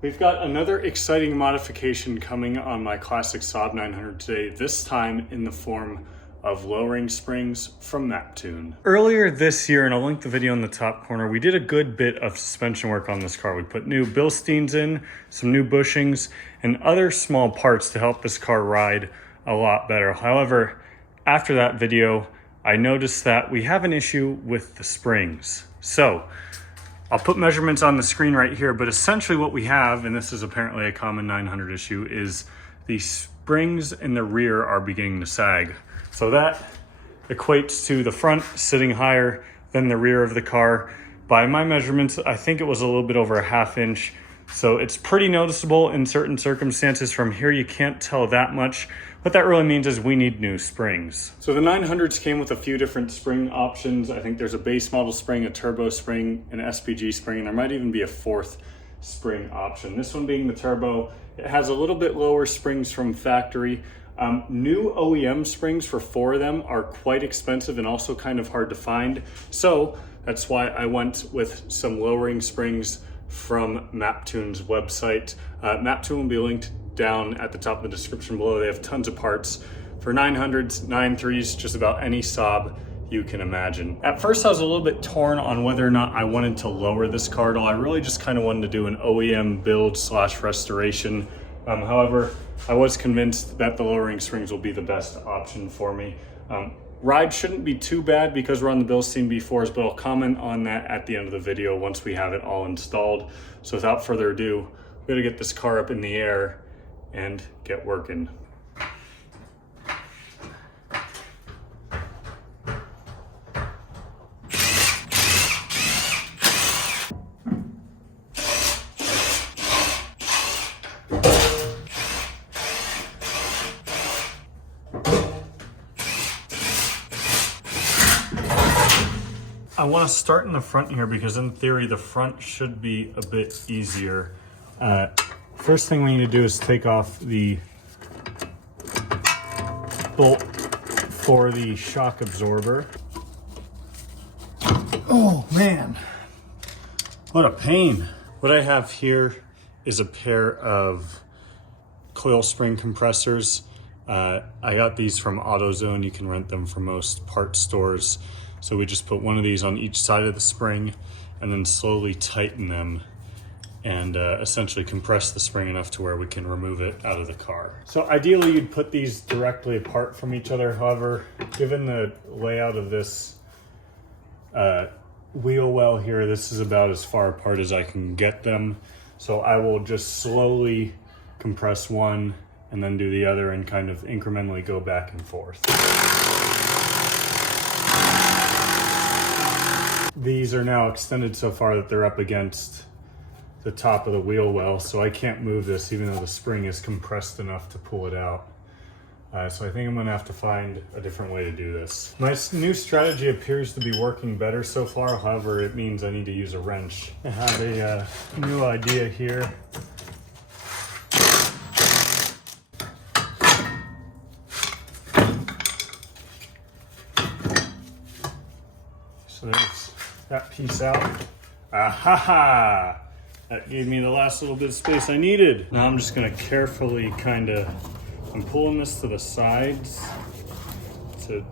We've got another exciting modification coming on my classic Saab 900 today, this time in the form of lowering springs from Maptune. Earlier this year, and I'll link the video in the top corner, we did a good bit of suspension work on this car. We put new Bilsteins in, some new bushings, and other small parts to help this car ride a lot better. However, after that video, I noticed that we have an issue with the springs. So, I'll put measurements on the screen right here, but essentially what we have, and this is apparently a common 900 issue, is the springs in the rear are beginning to sag. So that equates to the front sitting higher than the rear of the car. By my measurements, I think it was a little bit over a ½ inch. So it's pretty noticeable in certain circumstances. From here, you can't tell that much. What that really means is we need new springs. So the 900s came with a few different spring options. I think there's a base model spring, a turbo spring, an SPG spring, and there might even be a fourth spring option. This one being the turbo. It has a little bit lower springs from factory. New OEM springs for 4 of them are quite expensive and also kind of hard to find. So that's why I went with some lowering springs from Maptune's website. Maptune will be linked down at the top of the description below. They have tons of parts for 900s, 93s, just about any Saab you can imagine. At first I was a little bit torn on whether or not I wanted to lower this car at all. I really just kind of wanted to do an OEM build / restoration. However, I was convinced that the lowering springs will be the best option for me. Ride shouldn't be too bad because we're on the Bilstein B4s, but I'll comment on that at the end of the video once we have it all installed. So without further ado, we're gonna get this car up in the air and get working. I want to start in the front here because in theory the front should be a bit easier. First thing we need to do is take off the bolt for the shock absorber. Oh man, what a pain. What I have here is a pair of coil spring compressors. I got these from AutoZone. You can rent them from most parts stores. So we just put one of these on each side of the spring and then slowly tighten them and essentially compress the spring enough to where we can remove it out of the car. So ideally you'd put these directly apart from each other. However, given the layout of this wheel well here, this is about as far apart as I can get them. So I will just slowly compress one and then do the other and kind of incrementally go back and forth. These are now extended so far that they're up against the top of the wheel well, so I can't move this even though the spring is compressed enough to pull it out. So I think I'm gonna have to find a different way to do this. My new strategy appears to be working better so far, however, it means I need to use a wrench. I have a new idea here. So there's that piece out. Aha! That gave me the last little bit of space I needed. Now I'm just gonna carefully I'm pulling this to the sides to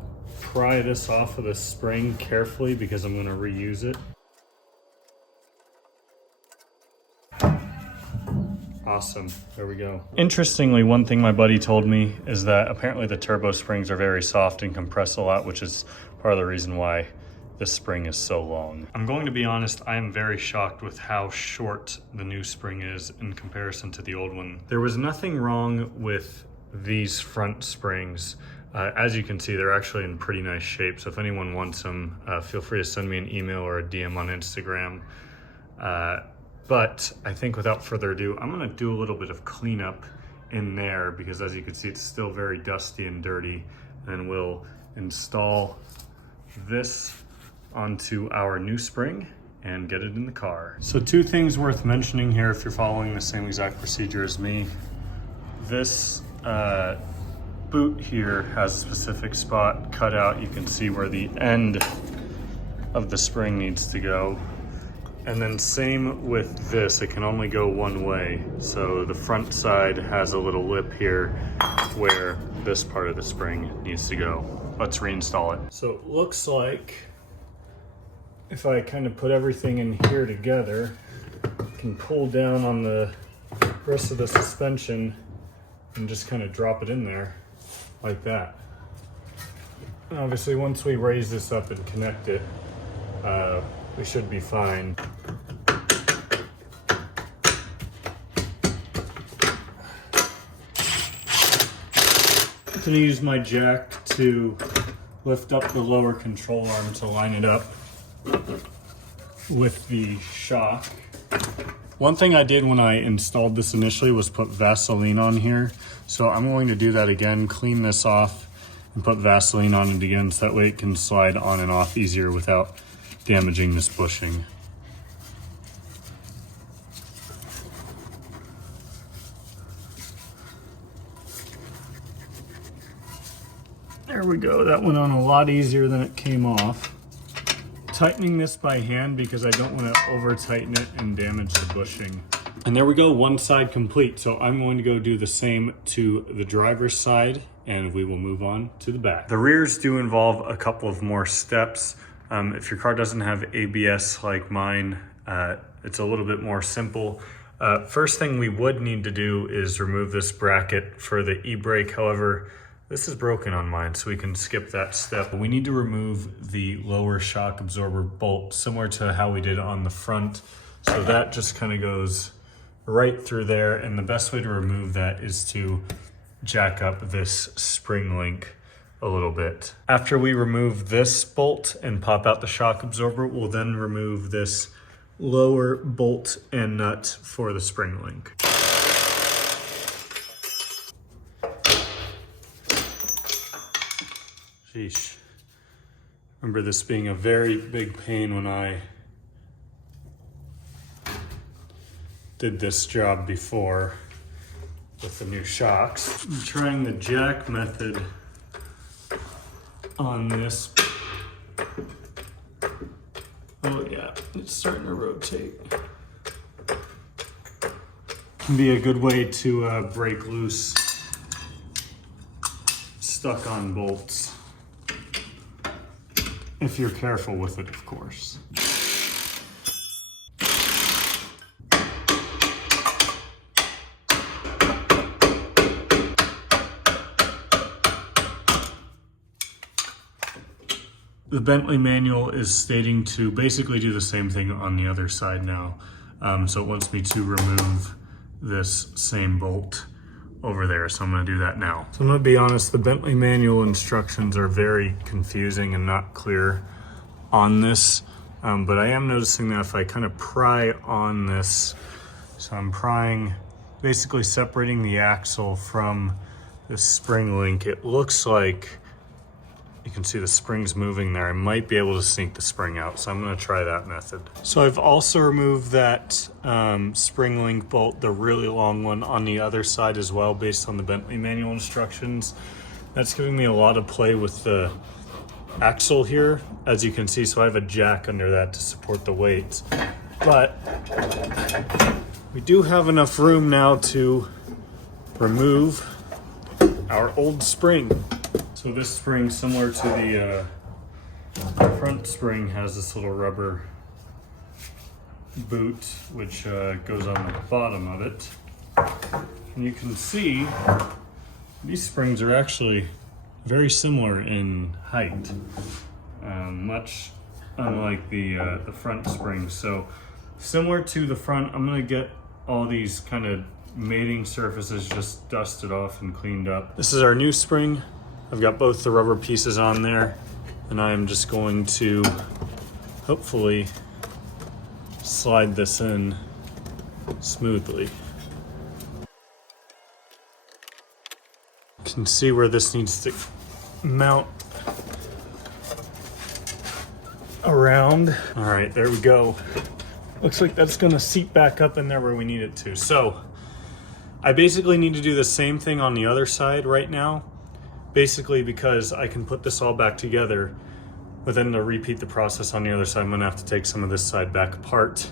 pry this off of the spring carefully because I'm gonna reuse it. Awesome, there we go. Interestingly, one thing my buddy told me is that apparently the turbo springs are very soft and compress a lot, which is part of the reason why this spring is so long. I'm going to be honest, I am very shocked with how short the new spring is in comparison to the old one. There was nothing wrong with these front springs. As you can see, they're actually in pretty nice shape. So if anyone wants them, feel free to send me an email or a DM on Instagram. But I think without further ado, I'm gonna do a little bit of cleanup in there because as you can see, it's still very dusty and dirty. And we'll install this onto our new spring and get it in the car. So 2 things worth mentioning here if you're following the same exact procedure as me. This boot here has a specific spot cut out. You can see where the end of the spring needs to go. And then same with this, it can only go one way. So the front side has a little lip here where this part of the spring needs to go. Let's reinstall it. So it looks like if I kind of put everything in here together, I can pull down on the rest of the suspension and just kind of drop it in there like that. And obviously once we raise this up and connect it, we should be fine. I'm gonna use my jack to lift up the lower control arm to line it up with the shock. One thing I did when I installed this initially was put Vaseline on here. So I'm going to do that again, clean this off and put Vaseline on it again so that way it can slide on and off easier without damaging this bushing. There we go, that went on a lot easier than it came off. Tightening this by hand because I don't want to over tighten it and damage the bushing. And there we go, one side complete. So I'm going to go do the same to the driver's side and we will move on to the back. The rears do involve a couple of more steps. If your car doesn't have ABS like mine, it's a little bit more simple. First thing we would need to do is remove this bracket for the e-brake. However, this is broken on mine, so we can skip that step. We need to remove the lower shock absorber bolt, similar to how we did on the front. So that just kind of goes right through there. And the best way to remove that is to jack up this spring link a little bit. After we remove this bolt and pop out the shock absorber, we'll then remove this lower bolt and nut for the spring link. Sheesh. Remember this being a very big pain when I did this job before with the new shocks. I'm trying the jack method on this. Oh yeah, it's starting to rotate. Can be a good way to break loose stuck on bolts. If you're careful with it, of course. The Bentley manual is stating to basically do the same thing on the other side now. So it wants me to remove this same bolt over there. So I'm gonna do that now. So I'm gonna be honest, the Bentley manual instructions are very confusing and not clear on this. But I am noticing that if I kind of pry on this, so I'm prying, basically separating the axle from the spring link, it looks like you can see the springs moving there. I might be able to sneak the spring out, so I'm gonna try that method. So I've also removed that spring link bolt, the really long one, on the other side as well, based on the Bentley manual instructions. That's giving me a lot of play with the axle here, as you can see, so I have a jack under that to support the weight. But we do have enough room now to remove our old spring. So this spring, similar to the front spring, has this little rubber boot which goes on the bottom of it. And you can see these springs are actually very similar in height, much unlike the front spring. So similar to the front, I'm gonna get all these kind of mating surfaces just dusted off and cleaned up. This is our new spring. I've got both the rubber pieces on there, and I'm just going to hopefully slide this in smoothly. You can see where this needs to mount around. All right, there we go. Looks like that's gonna seat back up in there where we need it to. So I basically need to do the same thing on the other side right now, basically because I can put this all back together, but then to repeat the process on the other side, I'm gonna have to take some of this side back apart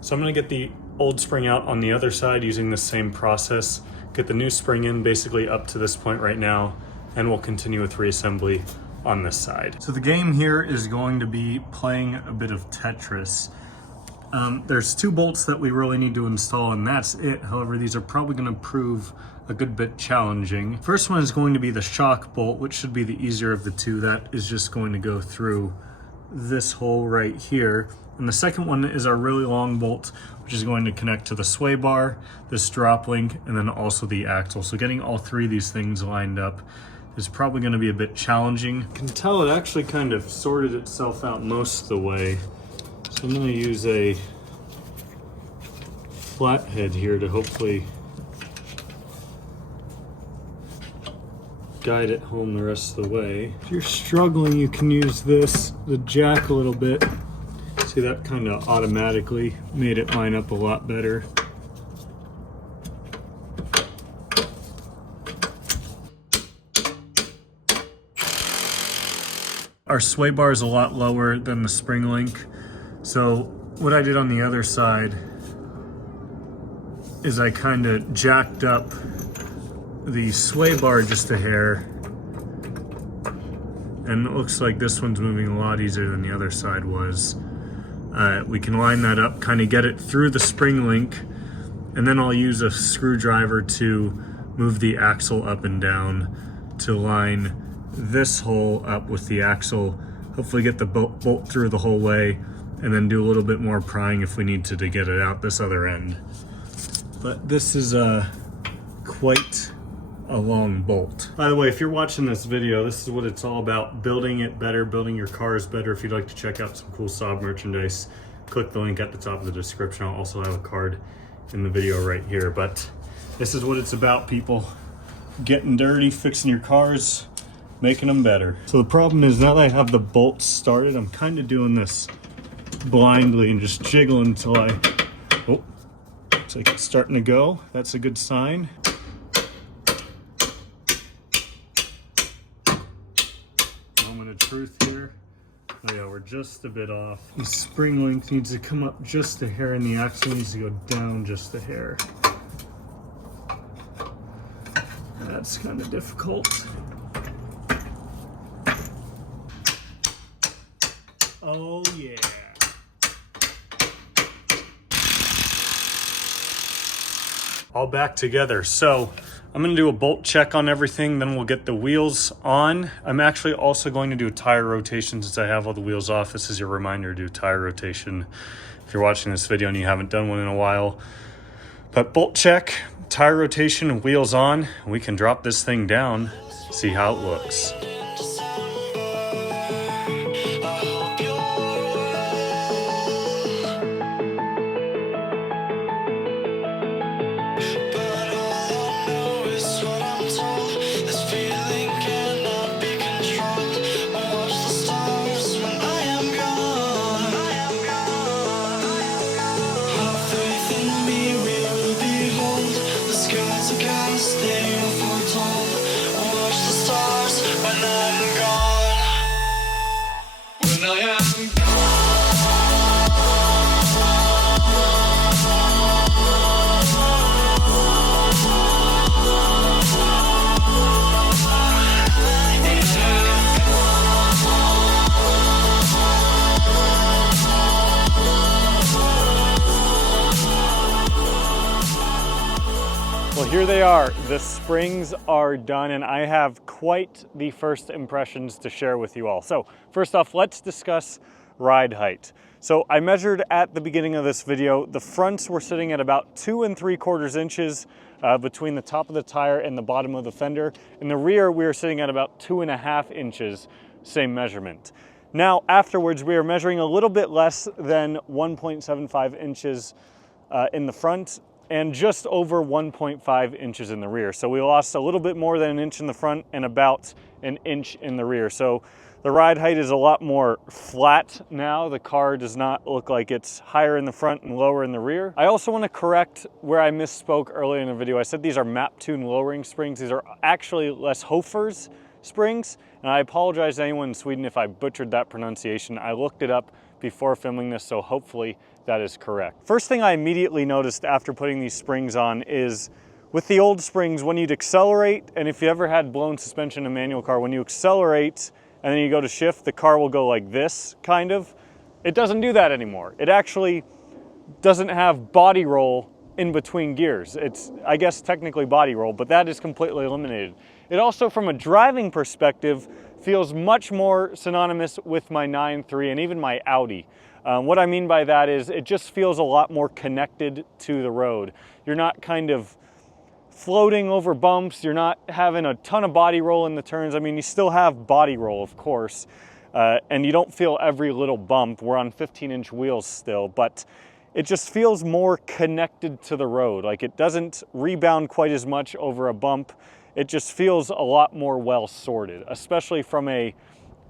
So I'm gonna get the old spring out on the other side using the same process, get the new spring in basically up to this point right now, and we'll continue with reassembly on this side. So the game here is going to be playing a bit of Tetris. There's 2 bolts that we really need to install, and that's it. However, these are probably going to prove a good bit challenging. First one is going to be the shock bolt, which should be the easier of the 2. That is just going to go through this hole right here. And the second one is our really long bolt, which is going to connect to the sway bar, this drop link, and then also the axle. So getting all 3 of these things lined up is probably going to be a bit challenging. You can tell it actually kind of sorted itself out most of the way. So I'm going to use a flathead here to hopefully guide it home the rest of the way. If you're struggling, you can use the jack a little bit. See, that kind of automatically made it line up a lot better. Our sway bar is a lot lower than the spring link. So what I did on the other side is I kind of jacked up the sway bar just a hair, and it looks like this one's moving a lot easier than the other side was. We can line that up, kind of get it through the spring link, and then I'll use a screwdriver to move the axle up and down to line this hole up with the axle, hopefully get the bolt through the whole way, and then do a little bit more prying if we need to get it out this other end. But this is quite a long bolt. By the way, if you're watching this video, this is what it's all about: building it better, building your cars better. If you'd like to check out some cool Saab merchandise, click the link at the top of the description. I'll also have a card in the video right here. But this is what it's about, people. Getting dirty, fixing your cars, making them better. So the problem is, now that I have the bolts started, I'm kind of doing this blindly and just jiggling until oh, looks like it's starting to go. That's a good sign. Moment of truth here. Oh yeah, we're just a bit off. The spring length needs to come up just a hair, and the axle needs to go down just a hair. That's kind of difficult. Oh yeah. All back together. So I'm going to do a bolt check on everything, then we'll get the wheels on. I'm actually also going to do a tire rotation since I have all the wheels off. This is your reminder to do tire rotation if you're watching this video and you haven't done one in a while. But bolt check, tire rotation, wheels on, and we can drop this thing down, see how it looks. Well, here they are. The springs are done, and I have quite the first impressions to share with you all. So first off, let's discuss ride height. So I measured at the beginning of this video. The fronts were sitting at about 2 3/4 inches between the top of the tire and the bottom of the fender. In the rear, we were sitting at about 2.5 inches, same measurement. Now, afterwards, we are measuring a little bit less than 1.75 inches in the front and just over 1.5 inches in the rear. So we lost a little bit more than an inch in the front and about an inch in the rear. So the ride height is a lot more flat now. The car does not look like it's higher in the front and lower in the rear. I also want to correct where I misspoke earlier in the video. I said these are Map-Tune lowering springs. These are actually Les Hofer's springs, and I apologize to anyone in Sweden if I butchered that pronunciation. I looked it up before filming this, so hopefully that is correct. First thing I immediately noticed after putting these springs on is with the old springs, when you'd accelerate, and if you ever had blown suspension in a manual car, when you accelerate and then you go to shift, the car will go like this, kind of. It doesn't do that anymore. It actually doesn't have body roll in between gears. It's, I guess, technically body roll, but that is completely eliminated. It also, from a driving perspective, feels much more synonymous with my 9.3 and even my Audi. What I mean by that is it just feels a lot more connected to the road. You're not kind of floating over bumps, you're not having a ton of body roll in the turns. I mean, you still have body roll, of course, and you don't feel every little bump. We're on 15-inch wheels still, but it just feels more connected to the road. Like, it doesn't rebound quite as much over a bump. It just feels a lot more well sorted, especially from an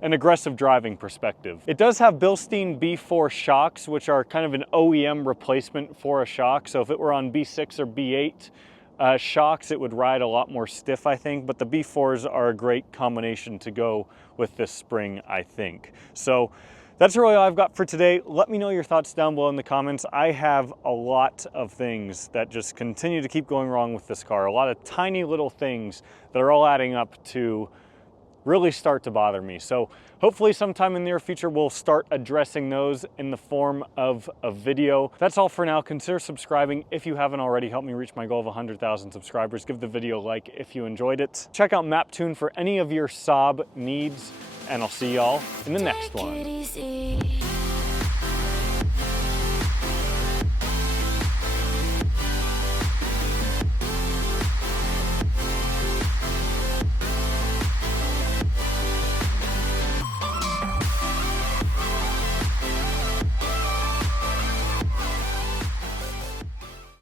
aggressive driving perspective. It does have Bilstein B4 shocks, which are kind of an OEM replacement for a shock. So if it were on B6 or B8 shocks, it would ride a lot more stiff, I think. But the B4s are a great combination to go with this spring, I think. So that's really all I've got for today. Let me know your thoughts down below in the comments. I have a lot of things that just continue to keep going wrong with this car. A lot of tiny little things that are all adding up to really start to bother me. So hopefully sometime in the near future, we'll start addressing those in the form of a video. That's all for now. Consider subscribing if you haven't already. Help me reach my goal of 100,000 subscribers. Give the video a like if you enjoyed it. Check out MapTune for any of your Saab needs, and I'll see y'all in the next one.